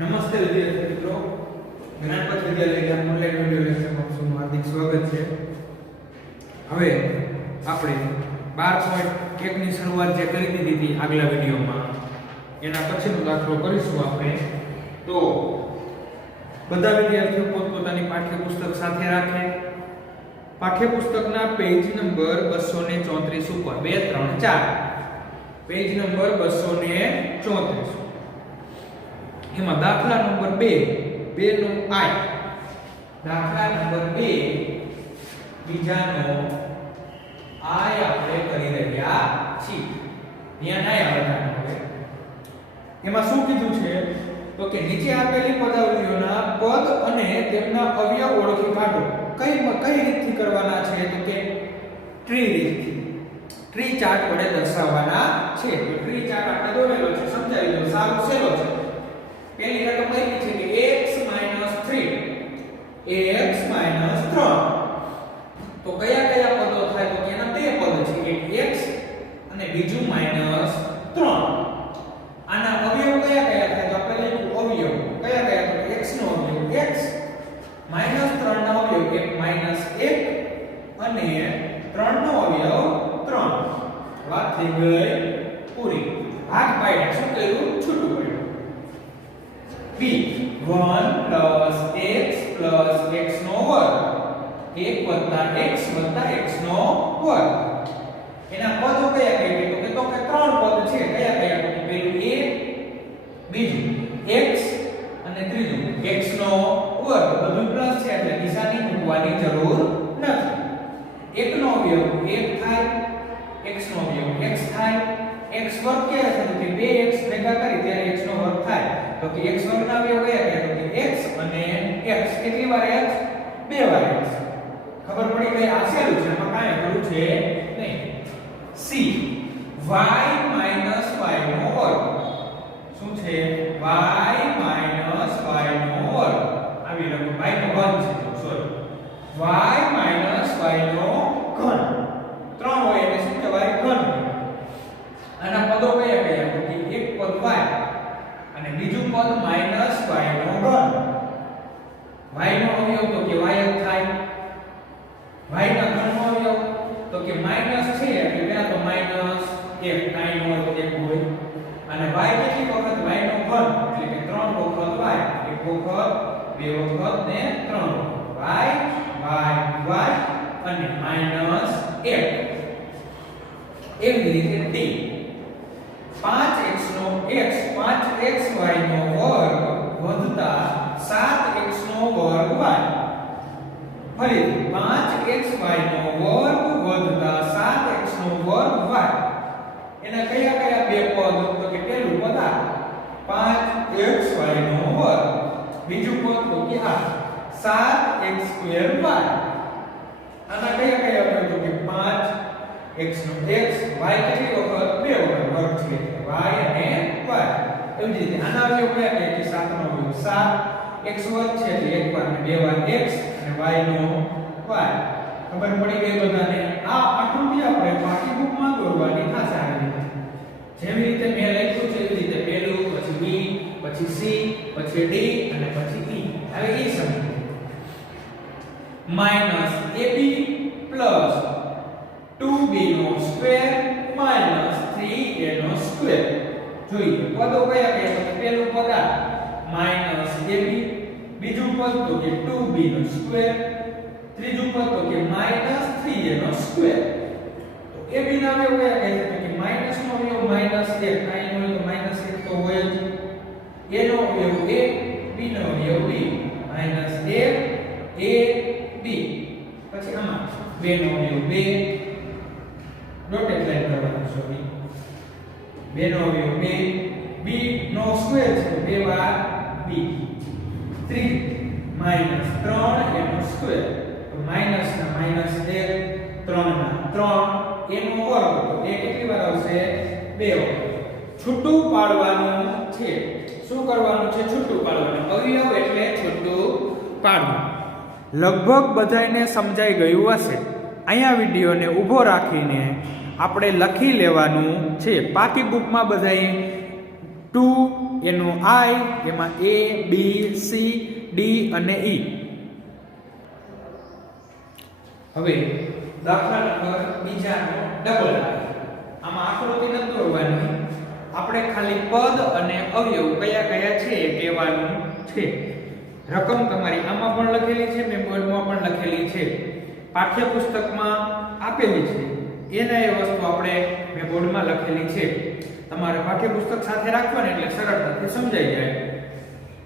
નમસ્તે વિદ્યાર્થી મિત્રો, જ્ઞાનપથ વિદ્યાલયના ઓનલાઈન વિડિયો લેક્ચરમાં આપનું હાર્દિક સ્વાગત છે। હવે આપણે 12.1 ની શરૂઆત જે કરી દીધી હતી આગલા વિડિયોમાં, એના પછીનો દાખલો કરીશું આપણે। તો બધા વિદ્યાર્થીઓ પોતપોતાની પાઠ્યપુસ્તક સાથે રાખે। પાઠ્યપુસ્તકના પેજ નંબર 234 ઉપર 2 3 4 પેજ નંબર 234 એમાં દાખલા નંબર 2 નો I, દાખલા નંબર 2 બીજાનો I આપણે કરી રહ્યા છીએ। ત્યાં I આવતા એમાં શું કીધું છે તો કે નીચે આપેલી પદાવલીઓના પદ અને તેમના અવયવ ઓળખી કાઢો। કઈ રીતથી કરવાના છે તો કે ટ્રી રીતથી, ટ્રી ચાર્ટ વડે દર્શાવવાના છે। તો ટ્રી ચાર્ટ આપણે દોરેલો છે, સમજાવી દો, સાવ સહેલો છે। પહેલી રકમ કઈ છે કે x - 3, x - 3, તો કયા કયા પદો થાય તો એના બે પદ છે, એક x અને બીજું -3। આના અવયવ કયા કયા થાય તો આપણે લખીશું અવયવ કયા કયા તો x નો અવયવ x, -3 નો અવયવ એક -1 અને 3 નો અવયવ 3। વાત થઈ ગઈ પૂરી। ભાગ પાડ્યા, શું કર્યું? છૂટું પડ્યું। b 1 x x નો વર્ગ 1 x x નો વર્ગ। એના પદો કયા કયા તો કે 3 પદ છે। કયા કયા તો પહેલું a, બીજું x અને ત્રીજું x નો વર્ગ। બધું પ્લસ છે એટલે નિશાની મૂકવાની જરૂર નથી। 1 નો અવયવ 1 થાય, x નો અવયવ x થાય। x વર્ગ ક્યારે થાય તો કે 2x ભેગા કરી ત્યારે x નો વર્ગ થાય। તો કે x વર્ગ ના અવયવ કયા કયા તો કે x અને x। કેટલી વાર x? 2 વાર x। ખબર પડી ગઈ? આ સહેલું છે, આમાં કાંઈ અઘરું છે નહીં। c y - y નો વર્ગ શું છે? y - y નો વર્ગ। આવી લખો, y નો ઘન છે, સોરી, y - y નો ઘન। 3 હોય એટલે શું કહેવાય? ઘન। આના પદો કયા કયા તો કે એક પદ y અને બીજું પદ -y નો ઘન। y નો અવયવ તો કે y જ થાય। y ના ઘનનો અવયવ તો કે માઈનસ છે એટલે પેલા તો -1 કાઈ નો હોય તો 1 હોય અને y કેટલી વખત y નો ઘન એટલે કે 3 વખત y, એક વખત, બે વખત ને 3 વખત y અને -1। એવી રીતે t 5x નો x 5xy નો વર્ગ વત્તા 7x નો વર્ગ y। ફરીથી 5xy નો વર્ગ વત્તા 7x નો વર્ગ y। એના કયા કયા બે પદ તો કે પહેલું પદ આ 5xy નો વર્ગ, બીજું પદ તો કે આ 7x2y। આના કયા કયા અવયવ તો કે 5x નો x, y કેટલી વખત? બે વખત, વર્ગ છે y અને y। એવી જ રીતે આના અવયવ કયા કયા કે 7 નો અવયવ 7, x વર્ગ છે એટલે એક વાર ને બે વાર x અને y નો y। ખબર પડી ગઈ બધાને? આ આકૃતિ આપણે પાઠ્યપુસ્તકમાં દોરવાની ખાસ આવી રીતે, જેવી રીતે મેં લખ્યું છે એવી રીતે પહેલું, પછી b, પછી c, પછી d અને પછી e। હવે એ સમજો, -ab + 2b નો સ્ક્વેર -3a નો સ્ક્વેર। જોઈએ પદો કયા કયા તો પહેલું પદ આ -ab, બીજું પદ તો કે 2b નો સ્ક્વેર, ત્રીજું પદ તો કે -3a નો સ્ક્વેર। તો ab ના અવયવ કયા કયા તો કે માઈનસ નો અવયવ -1 કાઈ નો તો -1 તો હોય જ, a નો અવયવ a, b નો અવયવ b, -1 a b। પછી આમાં 2 નો અવયવ 2, ડોટેડ લાઈન કરવાની, સોરી, 2 નો અવયવ 2, b નો સ્ક્વેર છે 2 વાર b, ત્રીજું -3 a નો સ્ક્વેર, તો માઈનસ ના -1, 3 ના 3, a નો વર્ગ, તો a કેટલી વાર આવશે? 2 વખત। છૂટું પાડવાનું છે। શું કરવાનું છે? છૂટું પાડવાનું। અવયવ એટલે છૂટું પાડવું। લગભગ બધાને સમજાઈ ગયું હશે। અહીંયા વિડિયોને ઊભો રાખીને આપણે લખી લેવાનું છે। પાકી બુકમાં બધાએ 2 એનો I, એમાં A, B, C, D અને E. હવે દાખલા નંબર બીજાનો ડબલ આવે. આમાં આકૃતિ નથી દોરવાની, આપણે ખાલી પદ અને અવયવ કયા કયા છે એ કહેવાનું છે. રકમ તમારી આમાં પણ લખેલી છે, મેં બોર્ડમાં પણ લખેલી છે, પાઠ્યપુસ્તકમાં આપેલી છે. એના એ વસ્તુ આપણે મેં બોર્ડમાં લખેલી છે. તમારે પાઠ્યપુસ્તક સાથે રાખવાની એટલે સરળતાથી સમજાઈ જાય.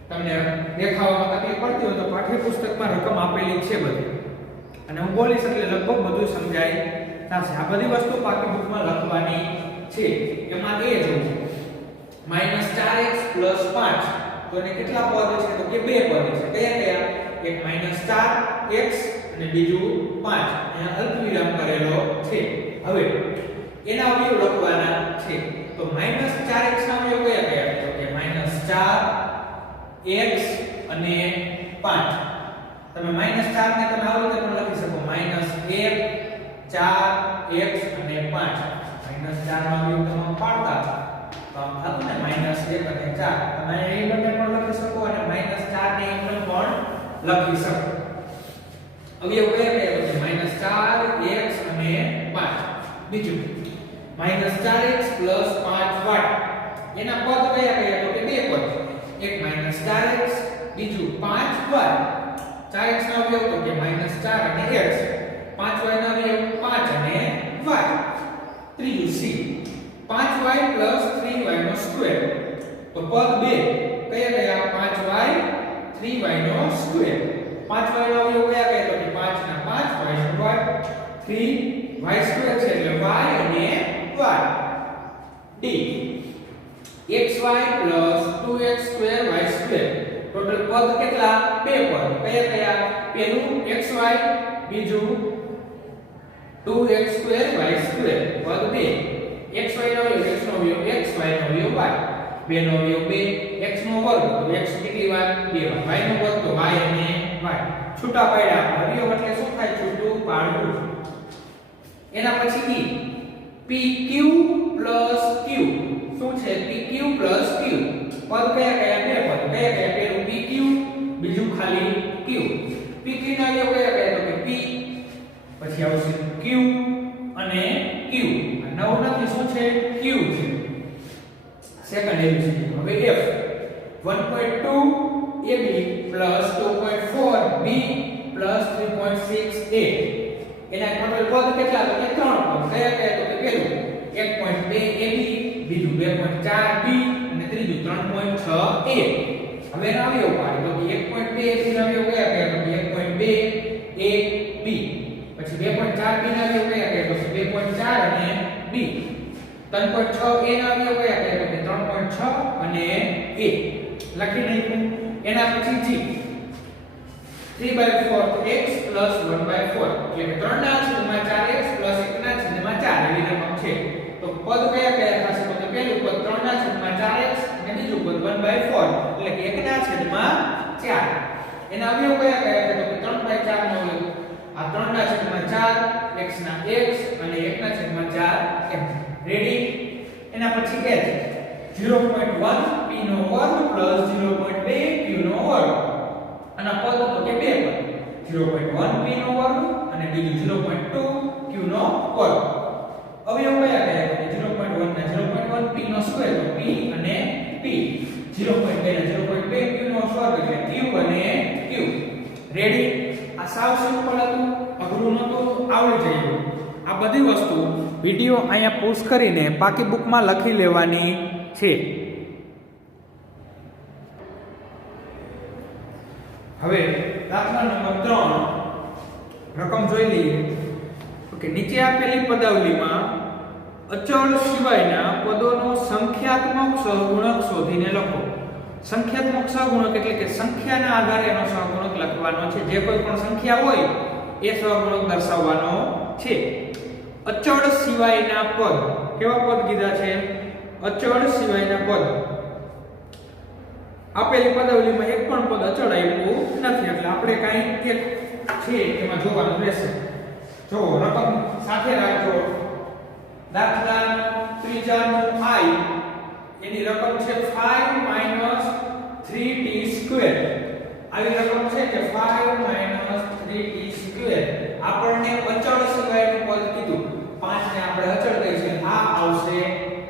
તમને દેખાવામાં તકલીફ પડતી હોય તો પાઠ્યપુસ્તકમાં રકમ આપેલી છે બધી, અને હું બોલીશ એટલે લગભગ બધું સમજાય થશે. આ બધી વસ્તુ પાઠ્યપુસ્તકમાં લખવાની છે. એમાં એ જોવું -4x + 5, તો એને કેટલા પદ છે? તો કે બે પદ છે. કયા કયા? એક -4x અને બીજું 5. અહીંયા અલ્પવિરામ કરેલો છે. હવે એના અવયવ લખવાના છે. તો -4x ના અવયવ કયા કયા? તો કે -4x અને 5. તમે -4 ને તમે આવી રીતે પણ લખી શકો, -1 4x અને 5. -4 નો અવયવ તમે પાડતા તો આમ થતું ને -1 અને 4. તમે એ બંને પણ લખી શકો અને -4 ને એમને પણ લખી શકો. અવયવ કયા કયા? તો 4x અને 5. બીજું -4x + 5y. એના પદ કયા કયા? તો કે બે પદ, એક -4x, બીજું 5y. 4x નો અવયવ તો કે -4 અને x, 5y નો અવયવ 5 અને y. ત્રીજું c 5y + 3y નો સ્ક્વેર. તો પદ બે કયા કયા? 5y 3y નો સ્ક્વેર. 5y નો અવયવ કયા કયા? તો કે 5 ના 5, y નો y, 3y સ્ક્વેર છે એટલે y અને y. d xy + 2x² y square. Total પદ કેટલા? બે પદ. કયા કયા? પહેલું xy, બીજું 2x² y સ્ક્વેર. પદ બે. xy નો અવયવ x નો અવયવ x, y નો અવયવ y. 2 નો અવયવ 2, x નો વર્ગ તો x કેટલી વાર? 2 વાર. y નો વર્ગ તો y અને y. છૂટા પાડ્યા. અવયવ એટલે શું થાય? છૂટું પાડવું. એના પછી pq + q. શું છે? pq + q. પદ કયા કયા? બે પદ. કયા કયા? પહેલું pq, બીજું ખાલી q. pq ના અવયવ કયા કયા? તો કે p, પછી આવશે q અને q. નવ નથી, શું છે? q છે. Second A B C D. હવે f 1.2 ab + 2.4 b + 3.6 a. એના ટોટલ પદ કેટલા? તો કે ત્રણ પદ. કયા કયા? તો કે પહેલું 1.2 ab, બીજું 2.4 b અને ત્રીજું 3.6 a. હવે એના અવયવ પાડી. તો કે 1.2 ab ના અવયવ કયા કયા? તો કે 1.2 a b. પછી 2.4 b ના અવયવ કયા કયા? તો કે 2.4 અને b. 3.6 a ના અવયવ કયા કયા? તો કે 3.6 અને a. લખી નાખ્યું. એના પછી g 3/4 x + 1/4, એટલે કે 3 ના છેદમાં 4x + 1 ના છેદમાં 4 એવી રકમ છે. તો પદ કયા કયા થશે? તો કે પહેલું પદ 3 ના છેદમાં 4x અને બીજું પદ 1/4, એટલે કે 1 ના છેદમાં 4. એના અવયવ કયા કયા છે? તો કે 3/4 નો અવયવ આ 3 ના છેદમાં 4, x ના x અને 1 ના છેદમાં 4 x. રેડી? એના પછી h 0.1 p નો વર્ગ + 0.2 q નો વર્ગ. આના પદ તો કે બે પદ, 0.1 p નો વર્ગ અને બીજું 0.2 q નો વર્ગ. અવયવ કયા કયા? તો 0.1 ના 0.1 p નો સ્ક્વેર તો p અને p, 0.2 ના 0.2 q નો વર્ગ એટલે q અને q. રેડી? આ સાવ સિમ્પલ હતું, અઘરું નહોતું, આવડી જાય. આ બધી વસ્તુ વિડિયો અહીંયા પોસ્ટ કરીને પાકી બુકમાં લખી લેવાની છે. હવે દાખલા નંબર 3 રકમ જોઈ લઈએ. કે નીચે આપેલી પદાવલીમાં અચળ સિવાયના પદોનો સંખ્યાત્મક સહગુણક શોધીને લખો. સંખ્યાત્મક સહગુણક એટલે કે સંખ્યાના આધારે એનો સહગુણક લખવાનો છે. જે કોઈ પણ સંખ્યા હોય એ સહગુણક દર્શાવવાનો છે. અચળ સિવાયના પદ. કેવા પદ કીધા છે? અચળ સિવાયના પદ. આપેલી પદાવલીમાં એક પણ પદ અચળ આપ્યું નથી, એટલે આપણે કાંઈ એક છે એમાં જોવાનું રહેશે. જો રકમ સાથે રાખજો. દાખલા ત્રીજાનું I એની રકમ છે 5 - 3t². આવી રકમ છે કે 5 - 3t². આપણને અચળ સિવાયનું પદ કીધું. 5 ને આપણે અચળ કહી છે, આ આવશે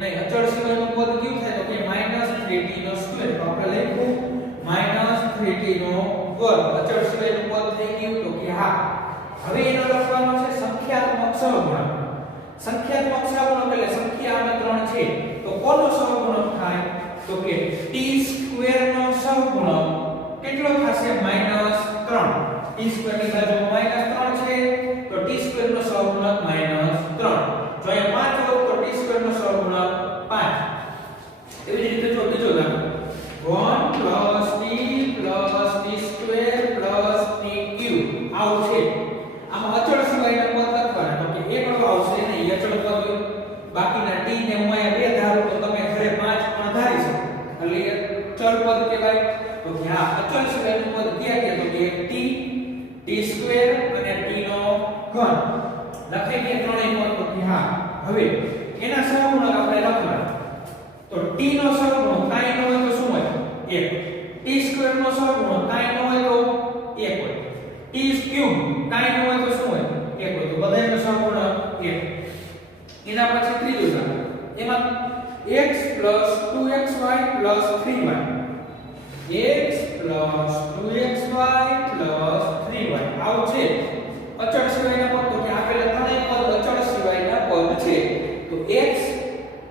નહીં. અચળ સિવાયનું પદ કયું થાય તો કે -3t². તો આપણે લખવું -3t². અચળ સિવાયનું પદ થઈ ગયું તો કે હા. હવે એનો લખવાનો છે સંખ્યાત્મક સહગુણક. સંખ્યાત્મક સહગુણક એટલે સંખ્યા આમે 3 છે તો કોનો સહગુણક થાય તો કે t² નો સહગુણક કેટલો થશે -3. t² ની બાજુમાં -3 છે તો t² નો સહગુણક -3. જો અહીંયા 5 હોત તો t² નો સહગુણક 5. એવી જ રીતે જો બીજો દાખલો 1 + t + t² + t³ આવું છે. આમાં અચળ સિવાયના પદ લખવાના તો કે એકડો આવશે નહીં, અચળ પદ બાકીના t ને હું અહીંયા બે ધારું તો તમે ઘરે 5 પણ ધારી શકો એટલે એ ચલ પદ કહેવાય. તો કે આ અચળ સિવાયનું પદ ક્યાં કે તો કે t t² અને t નો ઘન લખાઈ ગયા ત્રણેય પદ. તો કે હા. હવે એના સહગુણક આપણે લખવાના તો t નો સહગુણક કાંઈ ન હોય તો શું હોય 1. t² નો સહગુણક કાંઈ ન હોય તો 1 હોય. t³ કાંઈ ન હોય તો શું હોય 1 હોય. તો બધાયનો સહગુણક 1. એના પછી ત્રીજો દાખલો એમાં x + 2xy + 3y. x + 2xy + 3y આવું છે. અચળ સિવાયના પદ તો કે આપેલા ત્રણેય પદ અચળ સિવાયના પદ છે. તો x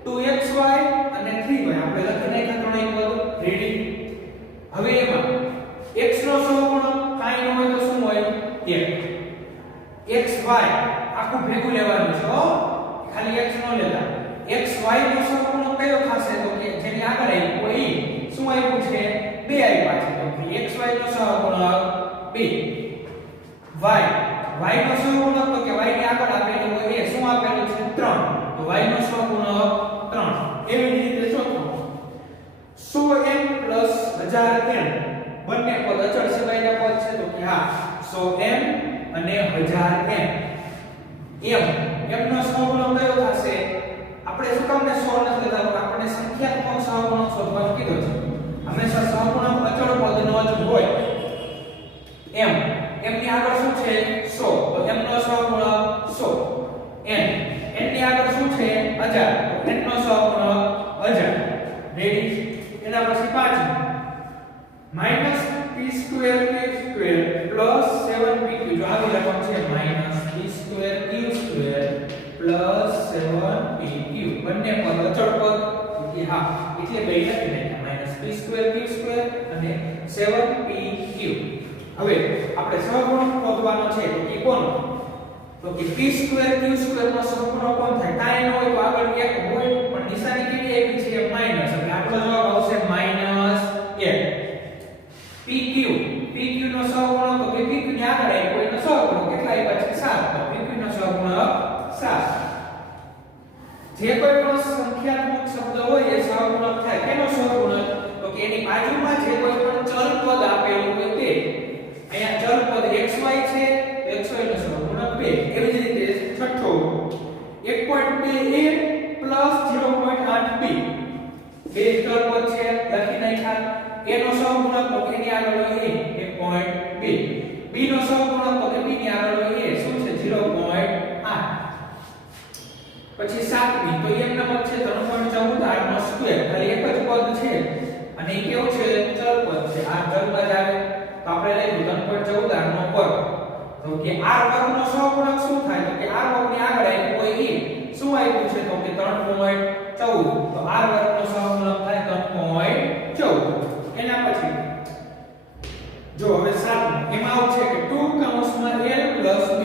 2xy અને 3y આપણે લખી નાખ્યા ત્રણેય પદ. રેડી. હવે એમાં x નો સહગુણક કાંઈ ન હોય તો શું હોય 1. xy આખું ભેગું લેવાનું છે હો, ખાલી x નો લેતા. xy નો સહગુણક કયો થશે તો કે જેની આગળ આવ્યું હોય ઈ શું આવ્યું છે 2 આવ્યા છે. તો કે xy નો સહગુણક 2. y નો સહગુણક તો કે y ની આગળ આપેલું હોય એ શું આપેલું છે 3. તો y નો સહગુણક 3. એવી જ રીતે ચોથો 100m + 1000m બંને પદ અચળ સિવાયના પદ છે. તો કે હા 100m અને 1000m. m નો સહગુણક કયો થશે આપણે શું કામ ને 100 નથી લેતા આપણને સંખ્યાત્મક સહગુણક શોધવાનું કીધું છે. હંમેશા સહગુણક અચળ પદનો જ હોય. m ની આગળ શું છે 100 તો m નો સહગુણક 100. n ની આગળ શું છે 1000 તો n નો સહગુણક 1000. રેડી. એના પછી પાંચમું -t² + 7pq. જો આવી રકમ છે -t² + 7pq બંને પદ અચળ પદ. કે હા એટલે બે લખી નાખ્યા -t² અને 7pq. હવે આપણે સહગુણક શોધવાનો છે તો કે કોનો તો કે t²q² નો સહગુણક કોણ થાય કાંઈ ન હોય તો આગળ 1 હોય પણ નિશાની કેવી આવી છે માઈનસ એટલે આપણો જવાબ આવશે -1. pq નો સહગુણક તો કે pq ની આગળ આવી કોઈનો સહગુણક કેટલા આવ્યા છે 7. તો pq નો સહગુણક 7. જે કોઈ પણ સંખ્યાત્મક શબ્દ હોય એ સહગુણક થાય. કેનો સહગુણક તો કે એની બાજુમાં જે કોઈ પણ ચલ પદ આપેલું હોય તે. અહીંયા ચલ પદ xy છે તો xy નો સહગુણક 2. એવી જ રીતે છઠ્ઠો 1.2a + 0.8b બે ચલ પદ છે લખી નાખ્યા. a નો સહગુણક તો કે એની આગળ હોય a 1.2. b નો સહગુણક તો કે b ની આગળ હોય a શું છે 0.8. પછી 7મી તો એક નંબર છે 3.14 r નો સ્ક્વેર. ખાલી એક જ પદ છે અને એ કેવું છે ચલ પદ છે. આ ચલમાં જ આવે તો આપણે લઈશું 3.14 r નો વર્ગ. તો કે r વર્ગ નો સહગુણક શું થાય તો કે r વર્ગ ની આગળ આવ્યું હોય એ શું આવ્યું છે તો કે 3.14. તો r વર્ગ નો સહગુણક થાય 3.14. એના પછી જો હવે 7 એમાં આવું છે કે 2l + b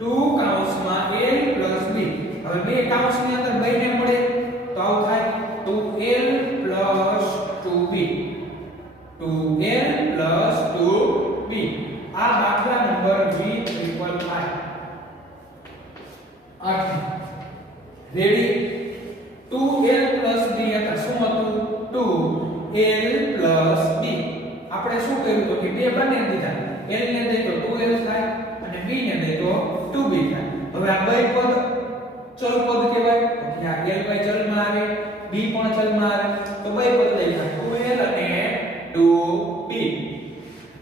2l + b. હવે બે કૌંસની અંદર બેને મળે તો આવું થાય 2l + 2b 2l + 2b. આ દાખલા number V555. 8 ready. 2l + b હતા શું હતું 2l + b. આપણે શું કર્યું તો કે બે બંને દીધા l ને દે તો 2l થાય અને b ને દે તો 2b થાય. હવે આ બે પદ ચલ પદ કહેવાય તો કે આ l ચલમાં આવે b પણ ચલમાં આવે તો બે પદ લખ્યા 2l અને 2b.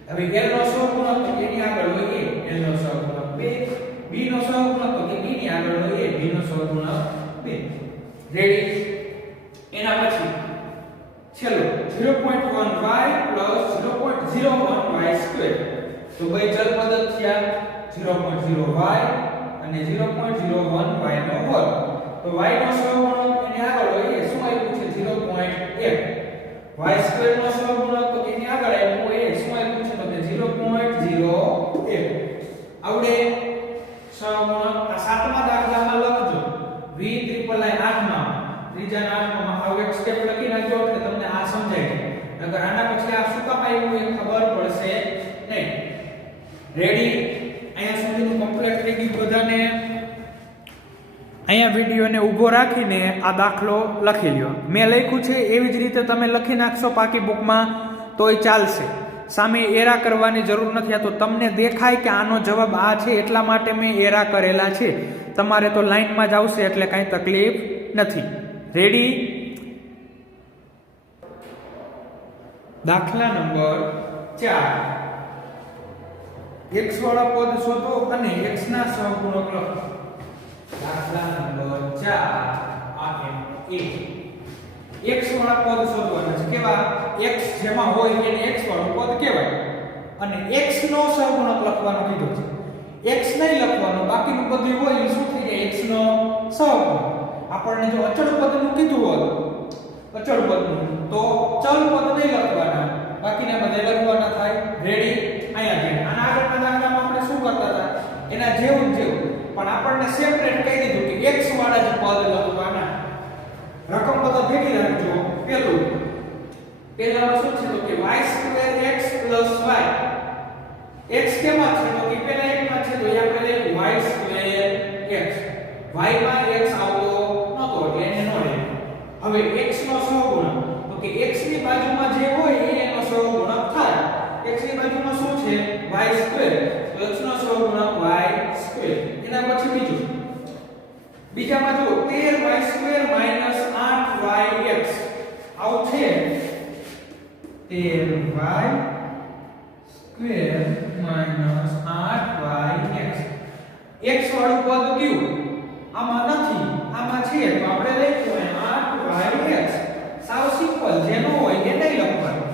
હવે l નો સહગુણક તો એની આગળ હોય a, l નો સહગુણક 2, b નો સહગુણક તો b ની આગળ હોય a, b નો સહગુણક 2. રેડી. એના પછી છેલ્લો 0.1y + 0.01y². તો બે ચલ પદ થયા 0.0y અને 0.01y નો વર્ગ. તો y નો સહગુણક એની આગળ હોય એ શું આપ્યું છે 0.1. y² નો સહગુણક તો એની આગળ આપ્યું એ શું આપ્યું છે તો કે 0.01. આવડે સહગુણક આ સાતમા દાખલામાં લખજો v ટ્રિપલ i 8 માં ત્રીજા 8 માં આવો એક સ્ટેપ લખી નાખજો એટલે તમને આ સમજાય જાય. નકર આના પછી આ શું કામ આવ્યું એ ખબર પડશે નહીં. રેડી. અહીંયા સુધીનું કમ્પ્લીટ થઈ ગયું બધાને. અહીંયા વિડિયોને ઊભો રાખીને આ દાખલો લખી લ્યો. મેં લખ્યું છે એવી જ રીતે તમે લખી નાખશો પાકી બુકમાં તોય ચાલશે. સામે એરા કરવાની જરૂર નથી. આ તો તમને દેખાય કે આનો જવાબ આ છે એટલા માટે મેં એરા કરેલા છે. તમારે તો લાઈનમાં જ આવશે એટલે કાંઈ તકલીફ નથી. રેડી. દાખલા નંબર 4. x વાળા પદ શોધો અને x ના સહગુણક લખો. દાખલા નંબર 4 આ એ x વાળા પદ શોધવાના છે. કેવા? x જેમાં હોય એને x વાળું પદ કહેવાય. અને x નો સહગુણક લખવાનો કીધો છે. x નહીં લખવાનો, બાકીનું બધું હોય એ શું થઈ જાય x નો સહગુણક. આપણને જો અચળ પદનું કીધું હોય અચળ પદનું તો ચલ પદ નહીં લખવાના, બાકીના બધા લખવાના થાય. રેડી. અહીંયા છે આના આગળના દાખલામાં આપણે શું કરતા હતા એના જેવું જેવું, પણ આપણને સેપરેટ કહી દીધું કે x વાળા જ પદ લખવાના. રકમ પદ ભેગી રાખજો. પહેલામાં શું છે તો કે y² x + y. x કેમાં છે તો કે પહેલા એક માં છે તો અહીંયા પહેલા y² x. y માં x આવતો નતો એટલે એને નો લે. હવે x નો સહગુણક તો કે x ની બાજુમાં જે હોય એનો સહગુણક થાય. x ની બાજુમાં શું છે y², તો x નો સહગુણક y². એના પછી બીજામાં જો 13y² - 8yx આવું છે. 13y² - 8yx. x વાળું પદ કયું? આમાં નથી, આમાં છે તો આપણે લઈશું 8yx. સાવ સિમ્પલ, જેનો હોય એ નહીં લખવાનું.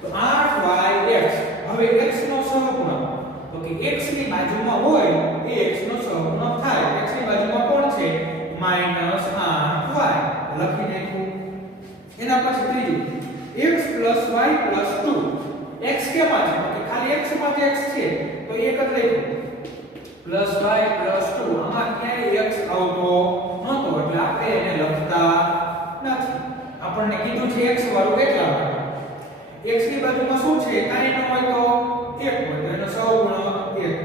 તો 8yx. હવે x નો સહગુણક તો કે x ની બાજુમાં હોય એ x નો સહગુણક થાય. x ની બાજુમાં કોણ છે -8y લખી નાખ્યું. એના પછી ત્રીજું x + y + 2. x કેમાં છે તો કે ખાલી x માં જ x છે તો એક જ લખ્યું +y + 2. આમાં ક્યાંય x આવતો નતો એટલે આપણે એને લખતા નથી. આપણને કીધું છે x વાળું એટલા માટે. x ની બાજુમાં શું છે કાંઈ ન હોય તો 1 હોય તો એનો સહગુણક 1.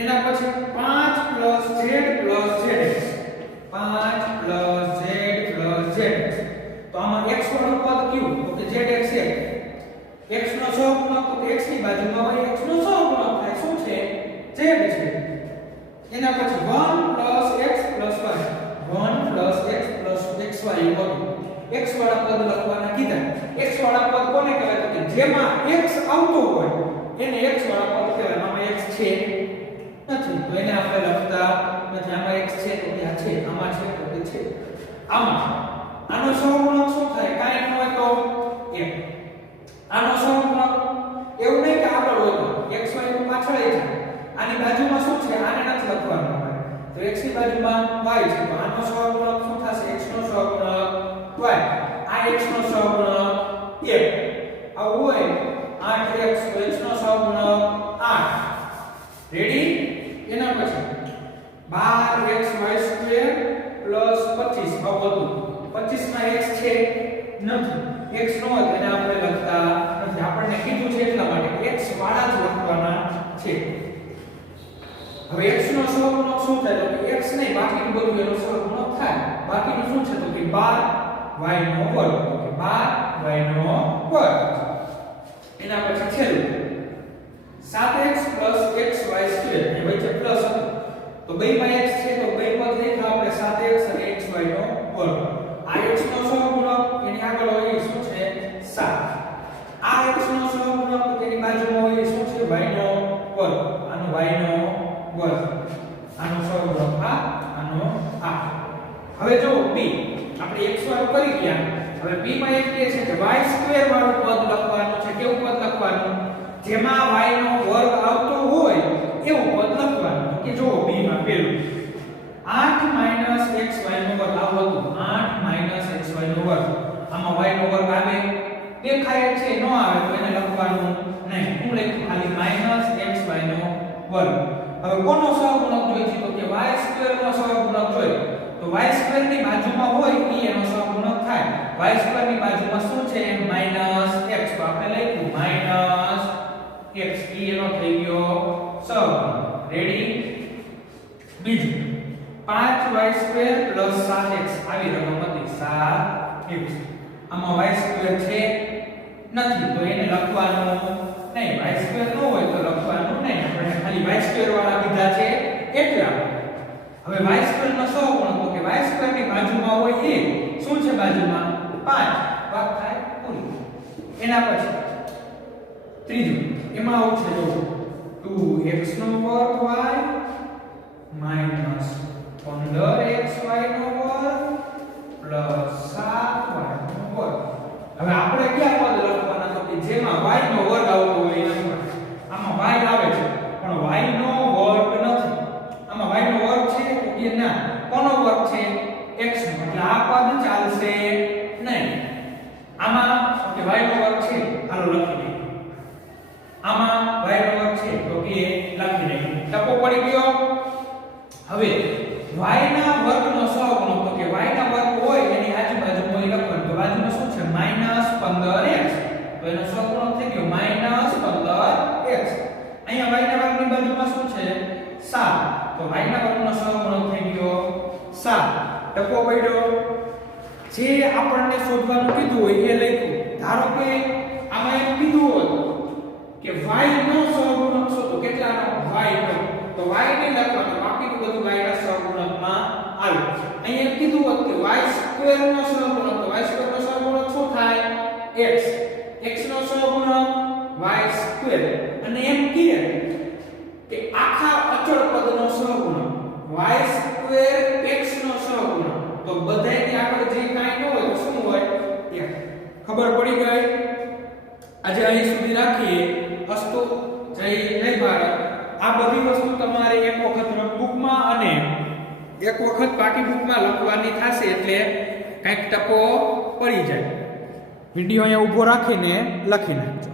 એના પછી 5 + z + zx. 5 + z + zx. તો આમાં x વાળું પદ કયું તો કે zx છે. x નો સહગુણક તો x ની બાજુમાં હોય x નો સહગુણક થાય શું છે z છે. એના પછી 1 + x + y. 1 + x + xy હતું. x વાળા પદ લખવાના કીધા. x વાળા પદ કોને કહેવાય તો કે જેમાં x આવતો હોય એને x વાળા પદ કહેવાય. આમાં x છે નથી તો એને આપણે લખતા નથી. આમાં x છે તો કે આ છે, આમાં છે તો કે છે. આમાં આનો સહગુણક શું થાય કાંઈ ન હોય તો 1. આનો સહગુણક એવું નહીં કે આગળ હોય તો xy નું પાછળ છે. આની બાજુમાં શું છે આને નથી લખવાનું આપણે. તો x ની બાજુમાં y છે તો આનો સહગુણક શું થશે x નો સહગુણક y. આ x નો સહગુણક 1. આવું હોય 8x તો x નો સહગુણક 8. રેડી. એના પછી 12xy² + 25 આવું હતું. 25 માં x છે નથી, x નો હોય એને આપણે લખતા નથી. આપણને કીધું છે એટલા માટે x વાળા જ લખવાના છે. હવે x નો સહગુણક શું થાય તો કે x નહીં બાકીનું બધું એનો સહગુણક થાય. બાકીનું શું છે તો કે 12y નો વર્ગ. તો કે 12y નો વર્ગ. એના પછી છેલ્લું 7x + xy². એ વચ્ચે પ્લસ હતું તો બેમાં x છે તો બે પદ લખ્યા આપણે 7x અને xy નો વર્ગ. હવે જો b આપણે x વાળું કરી ગયા. હવે b માં એક કે છે કે y² વાળું પદ લખવાનું છે. કેવું પદ લખવાનું? જેમાં y નો વર્ગ આવતો હોય એવું પદ લખવાનું. કે જો b માં પેલું 8 xy નો વર્ગ આવો હતો. 8 xy નો વર્ગ. આમાં y નો વર્ગ આવે દેખાય છે, ન આવે તો એને લખવાનું નહીં. હું લખું ખાલી xy નો વર્ગ. હવે કોનો સહગુણક જોઈએ છે? તો કે y² નો સહગુણક જોઈએ. તો y² ની બાજુમાં હોય ઈ એનો સહગુણક થાય. y² ની બાજુમાં શું છે? -x. તો આપણે લખ્યું -x. ઈ એનો થઈ ગયો સહગુણક. રેડી? બીજું 5y² + 7x આવી રકમ હતી. 7x. આમાં y² છે નથી તો એને લખવાનું નહીં. y² ન હોય તો લખવાનું નહીં. આપણે ખાલી y² વાળા કીધા છે એટલા. હવે y² નો સહગુણક તો કે y² ની બાજુમાં હોય એ શું છે? બાજુમાં 5. વાત થાય પૂરી. એના પછી ત્રીજું એમાં આવું છે જો 2x નો વર્ગ y માઈનસ 15xy નો વર્ગ પ્લસ 7y નો વર્ગ. હવે આપણે કયા પદ લખવાના? તો કે જેમાં y નો વર્ગ આવતો હોય એ લખવાનું. આમાં y આવે છે પણ y નો વર્ગ નથી. આમાં y નો વર્ગ છે તો કે ના. કોનો વર્ગ છે? x નો. એટલે આ પદ ચાલશે નહીં. આમાં કે y નો વર્ગ છે, હાલો લખી દઈએ. આમાં y નો વર્ગ છે તો કે લખી દઈએ. ટપો પડી ગયો. હવે y ના વર્ગનો સહગુણક તો કે y ના વર્ગ હોય એની આજુબાજુ કોઈ લખવાનું. તો બાજુમાં શું છે? -15x. તો એનો સહગુણક થઈ ગયો -15x. અહીંયા y ના વર્ગની બાજુમાં શું છે? 7. તો y ના વર્ગનો સહગુણક થઈ ગયો 7. ટકો પડ્યો. જે આપણને શોધવાનું કીધું હોય એ લખ્યું. ધારો કે આમાં એમ કીધું હોત કે y નો સહગુણક શોધો. કેટલાનો? y નો. તો y ને લખવાનું, બાકીનું બધું y ના સહગુણકમાં આવે. અહીંયા કીધું હોત કે y² નો સહગુણક. તો y² નો સહગુણક શું થાય? x. x નો સહગુણક y². અને એમ કહે કે આખા અચળ પદનો સહગુણક y² x નો સહગુણક. તો બધાયની આગળ જે કાંઈ ન હોય તો શું હોય? 1. ખબર પડી ગઈ? આજે અહીં સુધી રાખીએ. અસ્તુ. જય ભારત. આ બધી વસ્તુ તમારે એક વખત નોટબુકમાં અને એક વખત પાકી બુકમાં લખવાની થશે એટલે કંઈક ટકો પડી જાય. વિડિયો અહીંયા ઊભો રાખીને લખી નાખજો.